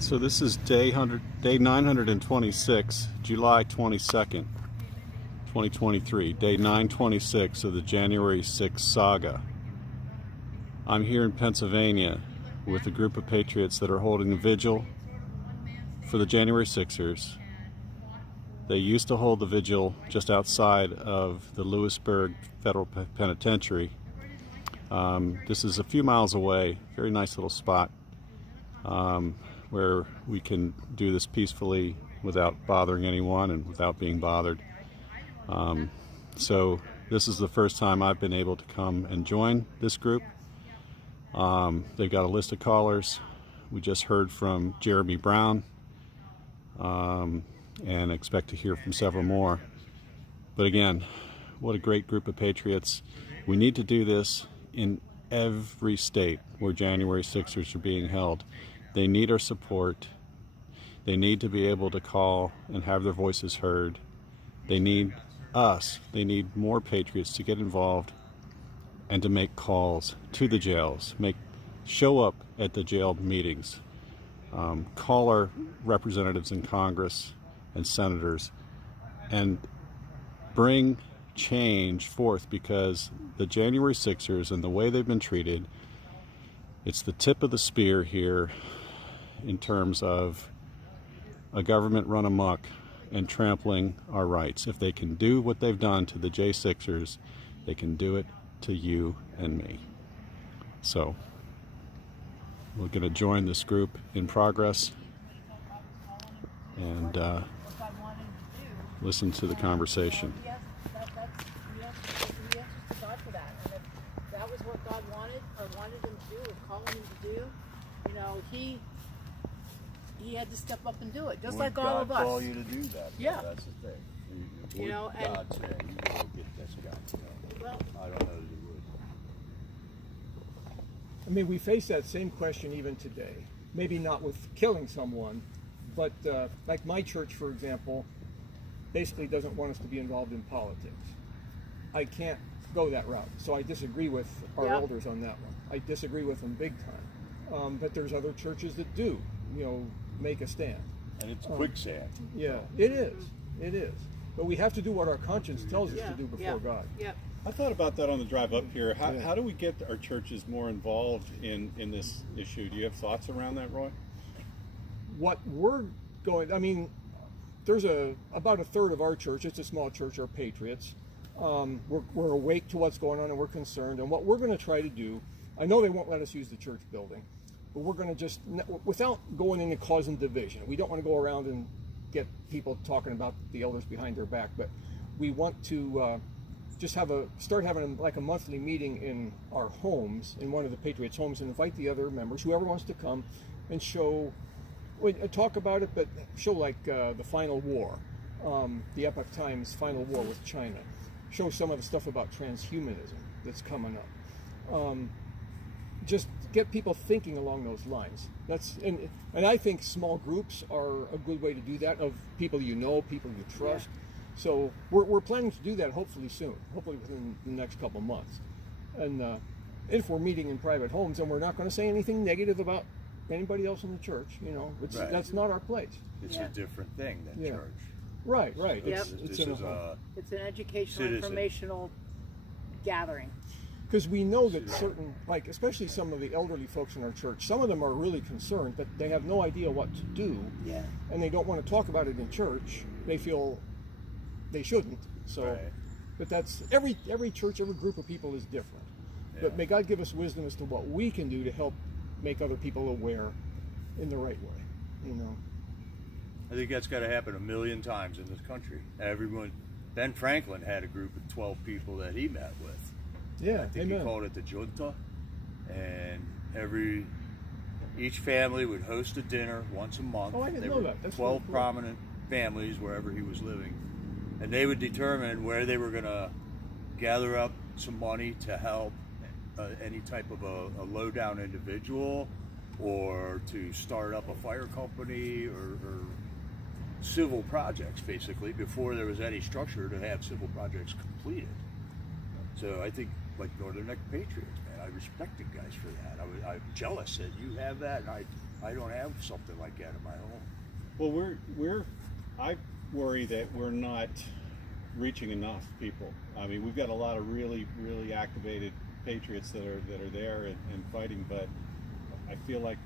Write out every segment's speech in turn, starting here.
So this is day 926, July 22nd, 2023, day 926 of the January 6th saga. I'm here in Pennsylvania with a group of patriots that are holding a vigil for the January 6ers. They used to hold the vigil just outside of the Lewisburg Federal Penitentiary. This is a few miles away, very nice little spot where we can do this peacefully without bothering anyone and without being bothered. So this is the first time I've been able to come and join this group. They've got a list of callers. We just heard from Jeremy Brown and expect to hear from several more. But again, what a great group of patriots. We need to do this in every state where January 6ers are being held. They need our support. They need to be able to call and have their voices heard. They need us. They need more patriots to get involved and to make calls to the jails. Show up at the jail meetings. Call our representatives in Congress and senators and bring change forth, because the January 6ers and the way they've been treated, it's the tip of the spear here in terms of a government run amok and trampling our rights. If they can do what they've done to the J6ers, they can do it to you and me. So we're going to join this group in progress and listen to the conversation. That was what God wanted, or wanted him to do, or calling him to do. You know, he had to step up and do it, just like all of us. God call you to do that. Yeah. That's the thing. You know, and God said, you go get this guy. well, I don't know that he would. I mean, we face that same question even today. Maybe not with killing someone, but like my church, for example, basically doesn't want us to be involved in politics. I can't go that route, so I disagree with our elders on that one. I disagree with them big time. But there's other churches that do, make a stand. And it's quicksand. Yeah, it is. It is. But we have to do what our conscience tells us to do before God. Yeah. I thought about that on the drive up here. How do we get our churches more involved in this issue? Do you have thoughts around that, Roy? What we're going, I mean, there's about a third of our church, it's a small church, are patriots. We're awake to what's going on and we're concerned. And what we're going to try to do, I know they won't let us use the church building, but we're going to just, without going into causing division, we don't want to go around and get people talking about the elders behind their back, but we want to just start having like a monthly meeting in our homes, in one of the Patriots' homes, and invite the other members, whoever wants to come, and talk about it, but show like the final war, the Epoch Times final war with China, show some of the stuff about transhumanism that's coming up. Just get people thinking along those lines. And I think small groups are a good way to do that, of people people you trust. So we're planning to do that hopefully soon, hopefully within the next couple months. And if we're meeting in private homes, and we're not going to say anything negative about anybody else in the church, Right. That's not our place. It's a different thing than church. Right. Yep. It's It's an educational, informational gathering. because we know that certain, like especially some of the elderly folks in our church, some of them are really concerned, but they have no idea what to do, and they don't want to talk about it in church. They feel they shouldn't. So, Right. but that's every church, every group of people is different. Yeah. But may God give us wisdom as to what we can do to help make other people aware in the right way. I think that's got to happen a million times in this country. Ben Franklin had a group of 12 people that he met with. Yeah, I think he called it the junta, and each family would host a dinner once a month. Oh, I didn't know that. That's 12 really cool. prominent families wherever he was living, and they would determine where they were going to gather up some money to help any type of a low-down individual, or to start up a fire company, or civil projects, basically, before there was any structure to have civil projects completed. So I think, like Northern Neck Patriots, man, I respect you guys for that. I'm jealous that you have that, and I don't have something like that in my home. Well, I worry that we're not reaching enough people. I mean, we've got a lot of really, really activated patriots that are there and fighting, but I feel like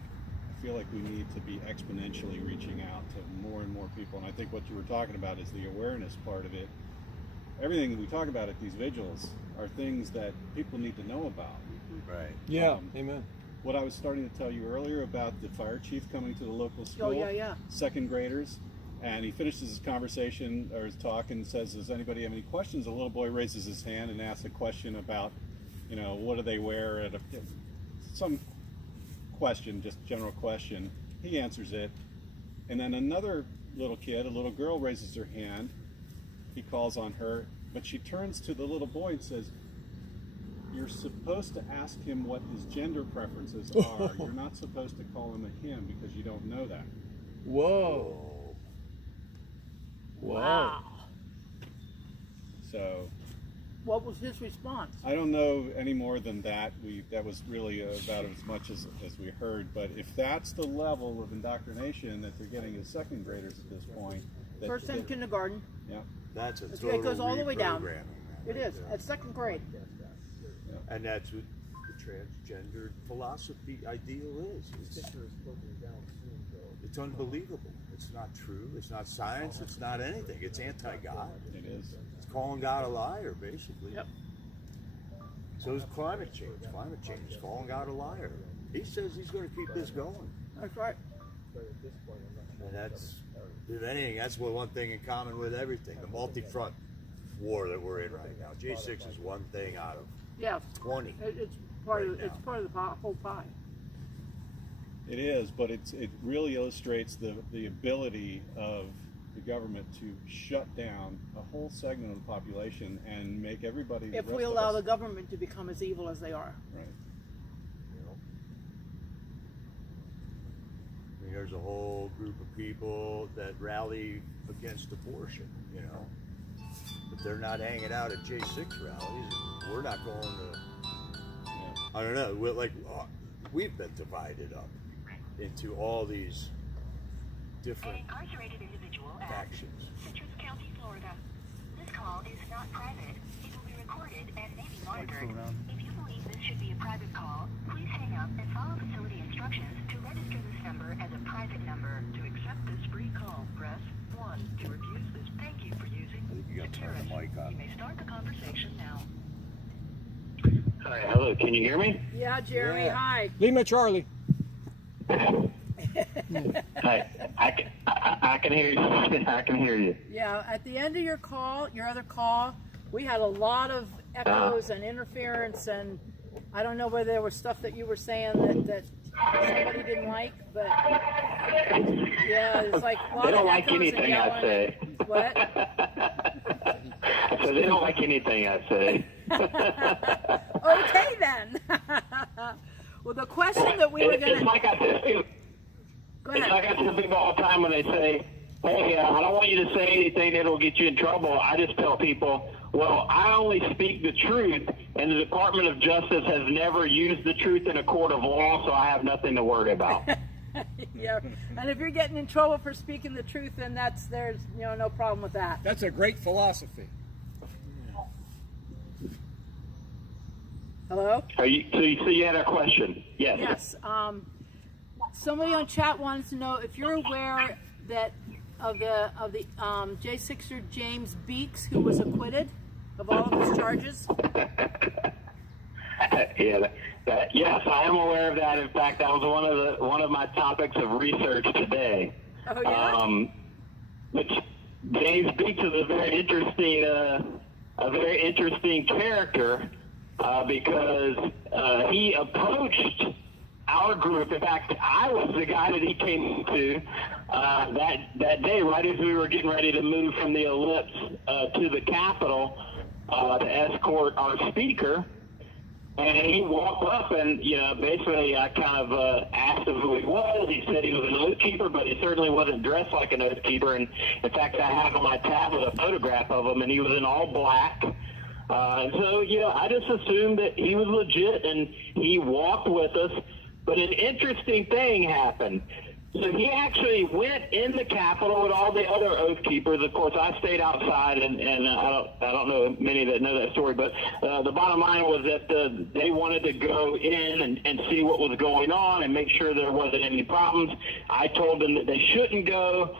we need to be exponentially reaching out to more and more people. And I think what you were talking about is the awareness part of it. Everything that we talk about at these vigils are things that people need to know about. Right. Yeah, amen. What I was starting to tell you earlier about the fire chief coming to the local school, Oh, yeah. second graders, and he finishes his conversation or his talk and says, does anybody have any questions? A little boy raises his hand and asks a question about, what do they wear at some question, just general question. He answers it. And then another little kid, a little girl, raises her hand. He calls on her, but she turns to the little boy and says, you're supposed to ask him what his gender preferences are. You're not supposed to call him a him because you don't know that. Whoa. Wow. So What was his response? I don't know any more than that. That was really about as much as we heard. But if that's the level of indoctrination that they're getting as second graders at this point, First and kindergarten. Yeah. That's a It total goes all the way down. reprogramming, It is at second grade. and that's what the transgendered philosophy ideal is. It's unbelievable. It's not true. It's not science. It's not anything. It's anti-God. It is. It's calling God a liar, basically. Yep. So is climate change. Climate change is calling God a liar. He says he's going to keep this going. That's right. And that's, if anything, that's one thing in common with everything. The multi-front war that we're in right now. J6 is one thing out of Yeah. 20. It's part of Right it's now. part of the whole pie. It is, but it really illustrates the ability of the government to shut down a whole segment of the population and make everybody. If we allow the government to become as evil as they are. Right. You know? I mean, there's a whole group of people that rally against abortion, but they're not hanging out at J6 rallies, and we're not going to. Yeah. I don't know. We've been divided up into all these different incarcerated individual at factions. Citrus County, Florida. This call is not private. It will be recorded and may be monitored. If you believe this should be a private call, please hang up and follow facility instructions to register this number as a private number. To accept this free call, press 1. To refuse this, thank you for using I think you got to turn the mic on. You may start the conversation now. Hi, hello, can you hear me? Yeah, Jeremy. Yeah. Hi. Lima Charlie. Hi, I can hear you. I can hear you. Yeah. At the end of your other call, we had a lot of echoes and interference, and I don't know whether there was stuff that you were saying that somebody didn't like, but yeah, it's like a lot They of don't like echoes and anything I yelling. say. What? So they don't like anything I say. Okay then. Well, the question that we were It's gonna like I tell people. go It's like I ahead. tell people all the time when they say, "Hey, I don't want you to say anything that'll get you in trouble." I just tell people, "Well, I only speak the truth, and the Department of Justice has never used the truth in a court of law, so I have nothing to worry about." Yeah, and if you're getting in trouble for speaking the truth, then there's no problem with that. That's a great philosophy. Hello? So you had a question? Yes. Yes. Somebody on chat wanted to know if you're aware that of the J6er James Beeks, who was acquitted of all of his charges. Yeah. Yes, I am aware of that. In fact, that was one of my topics of research today. Oh yeah. But James Beeks is a very interesting character because he approached our group. In fact, I was the guy that he came to that day, right as we were getting ready to move from the Ellipse to the Capitol to escort our speaker. And he walked up and, basically I kind of asked him who he was. He said he was an oath keeper, but he certainly wasn't dressed like an oath keeper. And in fact, I have on my tablet a photograph of him, and he was in all black. And so, I just assumed that he was legit, and he walked with us But an interesting thing happened. So he actually went in the Capitol with all the other Oath Keepers. Of course, I stayed outside, and I don't know many that know that story, but the bottom line was that they wanted to go in and see what was going on and make sure there wasn't any problems. I told them that they shouldn't go.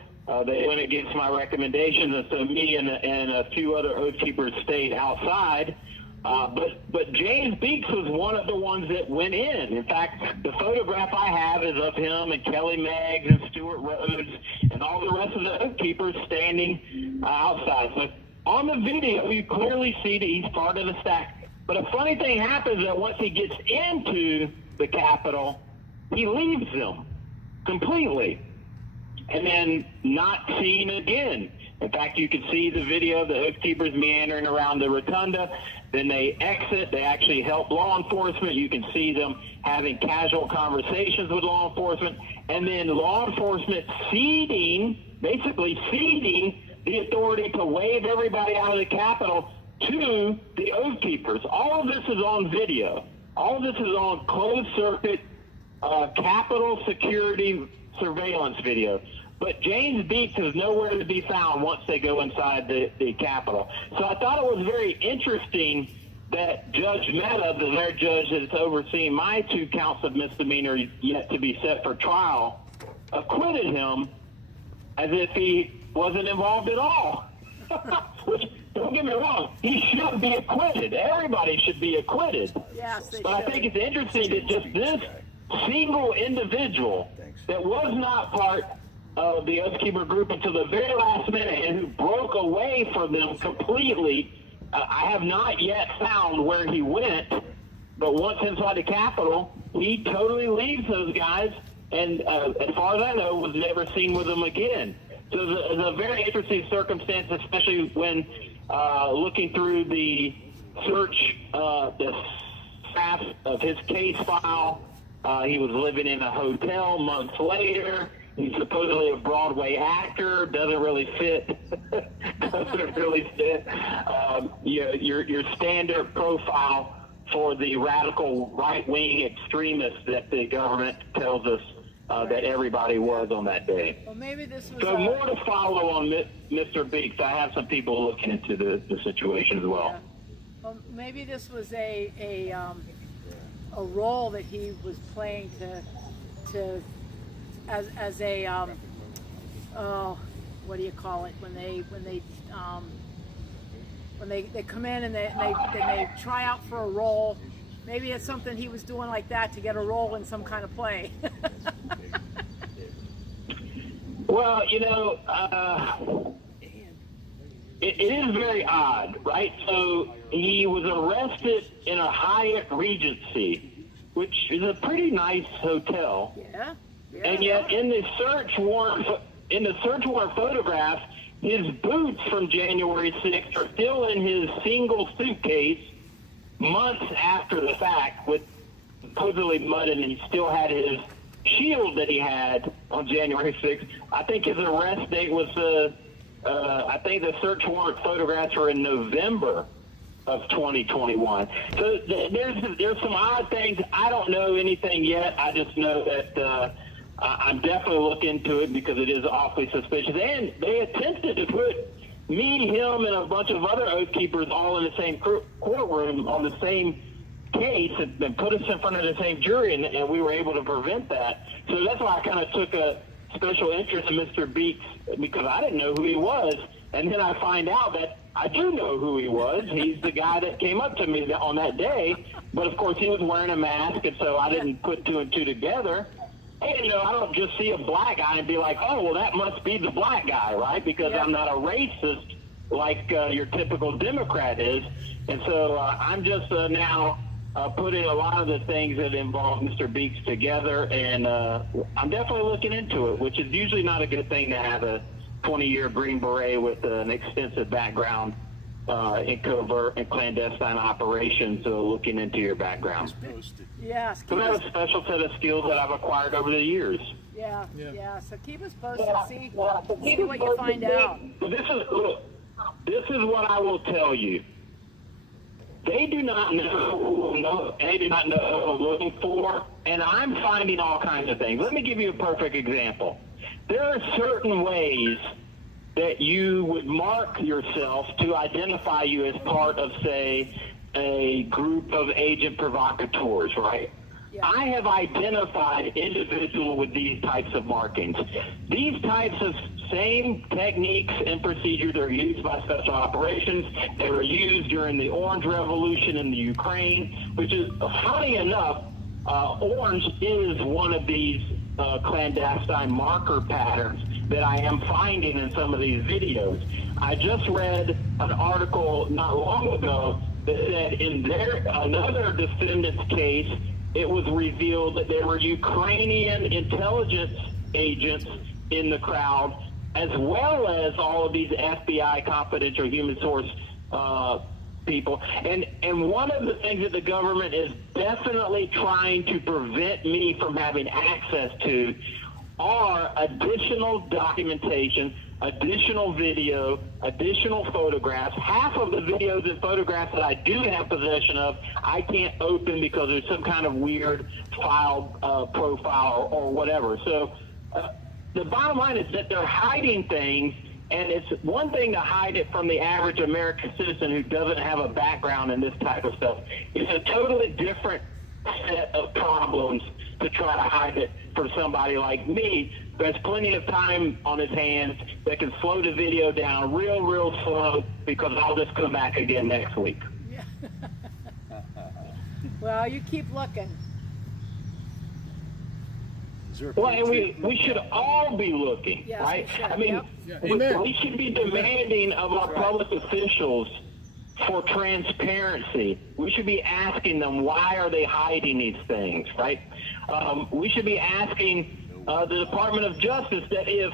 They went against my recommendations, and so me and a few other Oath Keepers stayed outside. But James Beeks was one of the ones that went in. In fact, the photograph I have is of him and Kelly Meggs and Stuart Rhodes and all the rest of the Oath Keepers standing outside. So on the video, you clearly see that he's part of the stack. But a funny thing happens that once he gets into the Capitol, he leaves them completely and then not seen again. In fact, you can see the video of the Oath Keepers meandering around the rotunda. Then they exit. They actually help law enforcement. You can see them having casual conversations with law enforcement. And then law enforcement basically ceding the authority to wave everybody out of the Capitol to the Oath Keepers. All of this is on video. All of this is on closed-circuit Capitol security surveillance video. But James Beeks is nowhere to be found once they go inside the Capitol. So I thought it was very interesting that Judge Mehta, their judge that's overseeing my 2 counts of misdemeanor yet to be set for trial, acquitted him as if he wasn't involved at all. Which, don't get me wrong, he should be acquitted. Everybody should be acquitted. Yes, they but should. I think it's interesting that just this single individual that was not part of the Oath Keeper group until the very last minute and who broke away from them completely. I have not yet found where he went, but once inside the Capitol, he totally leaves those guys and, as far as I know, was never seen with them again. So it's a very interesting circumstance, especially when looking through the search, the staff of his case file. He was living in a hotel months later. He's supposedly a Broadway actor. Doesn't really fit. Your standard profile for the radical right-wing extremists that the government tells us that everybody was on that day. Well, maybe this was. So more to follow on Mr. Beeks. I have some people looking into the situation as well. Yeah. Well, maybe this was a role that he was playing as a what do you call it when they come in and they try out for a role. Maybe it's something he was doing like that to get a role in some kind of play. Well, it is very odd, right? So he was arrested in a Hyatt Regency, which is a pretty nice hotel. Yeah. And yet, in the search warrant photographs, his boots from January 6th are still in his single suitcase months after the fact, with supposedly mud, and he still had his shield that he had on January 6th. I think his arrest date was, I think the search warrant photographs were in November of 2021. So there's some odd things. I don't know anything yet. I just know that I'm definitely looking into it because it is awfully suspicious. And they attempted to put me, him, and a bunch of other Oath Keepers all in the same courtroom on the same case and put us in front of the same jury, and we were able to prevent that. So that's why I kind of took a special interest in Mr. Beeks, because I didn't know who he was. And then I find out that I do know who he was. He's the guy that came up to me on that day. But, of course, he was wearing a mask, and so I didn't put 2 and 2 together. And, I don't just see a black guy and be like, oh, well, that must be the black guy, right? Because I'm not a racist like your typical Democrat is. And so I'm just now putting a lot of the things that involve Mr. Beeks together, and I'm definitely looking into it, which is usually not a good thing to have a 20-year Green Beret with an extensive background in covert and clandestine operations, so looking into your background. Yes. So that's a special set of skills that I've acquired over the years. Yeah. So keep us posted. See what you find out. This is what I will tell you. They do not know. They do not know who I'm looking for. and I'm finding all kinds of things. Let me give you a perfect example. There are certain ways that you would mark yourself to identify you as part of, say, a group of agent provocateurs, right? Yeah. I have identified individuals with these types of markings. These types of same techniques and procedures are used by special operations. They were used during the Orange Revolution in the Ukraine, which is, funny enough, Orange is one of these clandestine marker patterns that I am finding in some of these videos. I just read an article not long ago that said in another defendant's case, it was revealed that there were Ukrainian intelligence agents in the crowd, as well as all of these FBI confidential human source people. And one of the things that the government is definitely trying to prevent me from having access to are additional documentation, additional video, additional photographs. Half of the videos and photographs that I do have possession of, I can't open because there's some kind of weird file profile or whatever. So the bottom line is that they're hiding things, and it's one thing to hide it from the average American citizen who doesn't have a background in this type of stuff. It's a totally different set of problems to try to hide it from somebody like me who has plenty of time on his hands that can slow the video down real slow, because I'll just come back again next week. Yeah. Well, you keep looking. Is there a Well, and Patriot we group should down there? all be looking, Yes, right? we should, I mean, yep. Amen. we should be demanding of our public officials for transparency. We should be asking them, why are they hiding these things, right? We should be asking the Department of Justice that if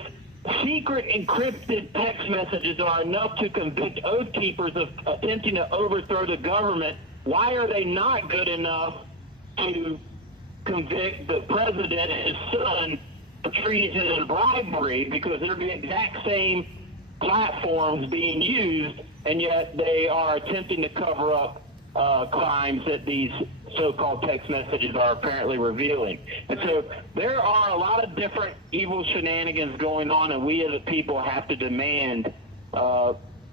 secret encrypted text messages are enough to convict oath keepers of attempting to overthrow the government, why are they not good enough to convict the president and his son of treason and bribery? Because they're the exact same platforms being used, and yet they are attempting to cover up crimes that these so-called text messages are apparently revealing. And so there are a lot of different evil shenanigans going on, and we as a people have to demand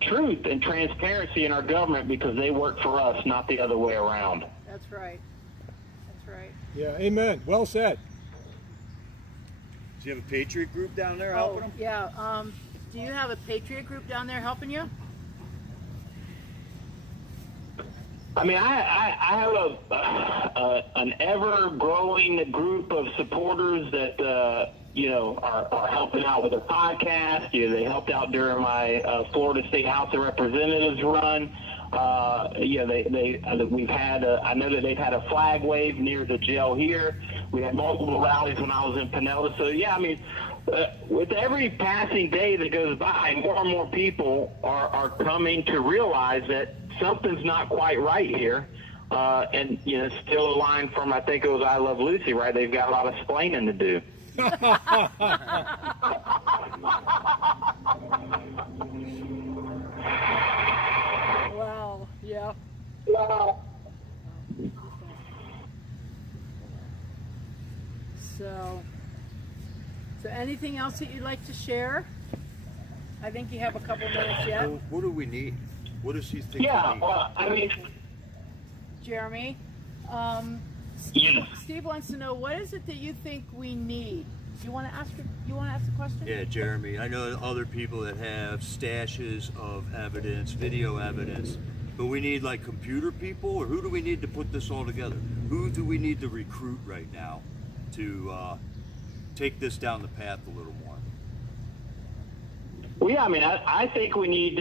truth and transparency in our government, because they work for us, not the other way around. That's right. That's right. Yeah, amen. Well said. Do you have a Patriot group down there Oh, helping them? yeah. Do you have a Patriot group down there helping you? I mean, I have an ever-growing group of supporters that are helping out with the podcast. They helped out during my Florida State House of Representatives run. We've had I know that they've had a flag wave near the jail here. We had multiple rallies when I was in Pinellas. So yeah, I mean, with every passing day that goes by, more and more people are coming to realize that something's not quite right here. And still a line from, I think it was I Love Lucy, right? They've got a lot of explaining to do. Wow. Yeah. So anything else that you'd like to share? I think you have a couple minutes yet. Well, what do we need? What does he think we Yeah, need? well, I mean, Jeremy, yeah. Steve wants to know, what is it that you think we need? You want to ask the question? Yeah, Jeremy, I know other people that have stashes of evidence, video evidence, but we need like computer people, or who do we need to put this all together? Who do we need to recruit right now to take this down the path a little more? Well, yeah, I mean, I think we need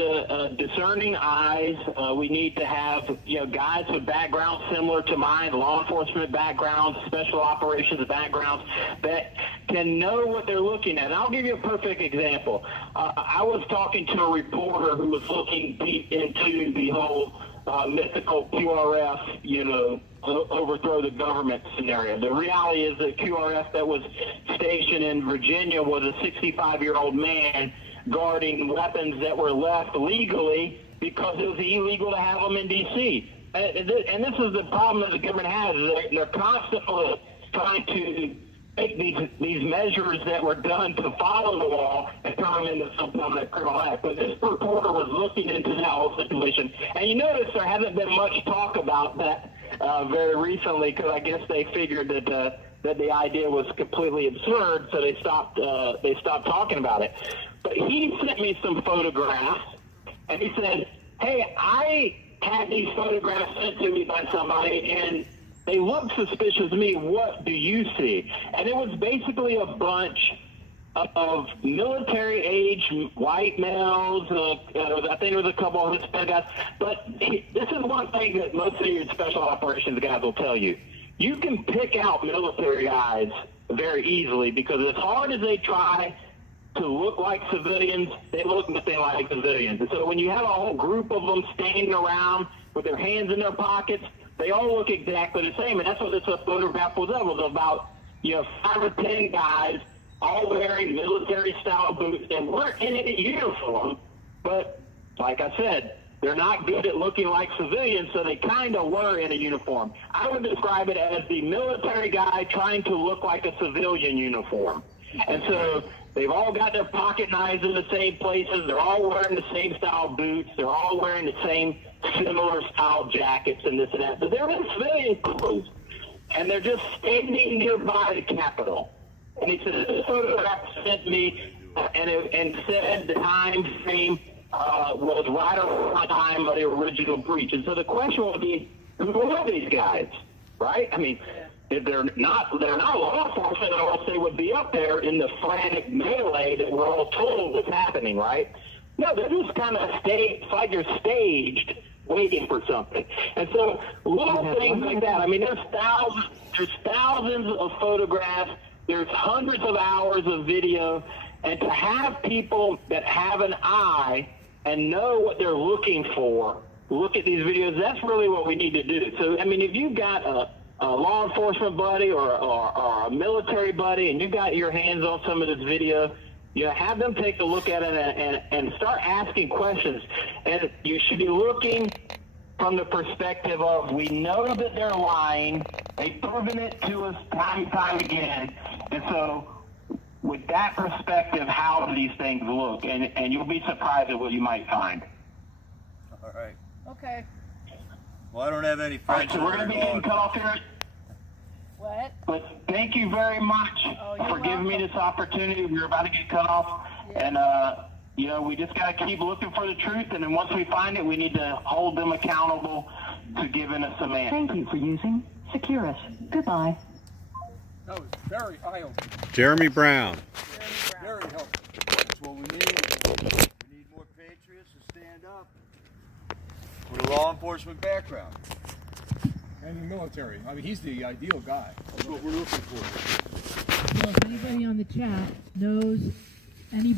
discerning eyes. We need to have, guys with backgrounds similar to mine, law enforcement backgrounds, special operations backgrounds, that can know what they're looking at. And I'll give you a perfect example. I was talking to a reporter who was looking deep into the whole mythical QRF, overthrow the government scenario. The reality is that QRF that was stationed in Virginia was a 65-year-old man guarding weapons that were left legally because it was illegal to have them in D.C. And this is the problem that the government has. They're constantly trying to take these measures that were done to follow the law and turn them into some kind of criminal act. But this reporter was looking into that whole situation. And you notice there hasn't been much talk about that very recently, because I guess they figured that the idea was completely absurd, so they stopped talking about it. But he sent me some photographs, and he said, hey, I had these photographs sent to me by somebody, and they look suspicious to me. What do you see? And it was basically a bunch of military-age white males. I think there was a couple of Hispanic guys. But this is one thing that most of your special operations guys will tell you. You can pick out military guys very easily, because as hard as they try to look like civilians, they look nothing like civilians. And so when you have a whole group of them standing around with their hands in their pockets, they all look exactly the same. And that's what this photograph was of. It was about 5 or 10 guys all wearing military-style boots and weren't in any uniform. But like I said, they're not good at looking like civilians, so they kind of were in a uniform. I would describe it as the military guy trying to look like a civilian uniform. And so they've all got their pocket knives in the same places. They're all wearing the same style boots. They're all wearing the same similar style jackets and this and that. But they're in civilian clothes, and they're just standing nearby the Capitol. And he said, this photograph sent me, and said the time frame was right around the time of the original breach. And so the question would be, who are these guys, right? I mean, if they're not law enforcement, or else they would be up there in the frantic melee that we're all told was happening, right? No, they're just kind of it's like you're staged, waiting for something. And so little things like that. I mean, there's thousands of photographs. There's hundreds of hours of video. And to have people that have an eye and know what they're looking for, look at these videos, that's really what we need to do. So, I mean, if you've got a law enforcement buddy or a military buddy, and you've got your hands on some of this video, have them take a look at it and start asking questions. And you should be looking from the perspective of, we know that they're lying. They've proven it to us time and time again. And so with that perspective, how do these things look? And you'll be surprised at what you might find. All right. Okay. Well, I don't have any All right, friends. so we're going to be getting cut off here. What? But thank you very much for giving me this opportunity. We're about to get cut off. Yeah. And, we just got to keep looking for the truth. And then once we find it, we need to hold them accountable to giving us some answers. Thank you for using Securus. Goodbye. That was very eye-opening. Jeremy Brown. Very helpful. That's what we need. We need more patriots to stand up with a law enforcement background. And the military. I mean, he's the ideal guy. That's what we're looking for. So if anybody on the chat knows any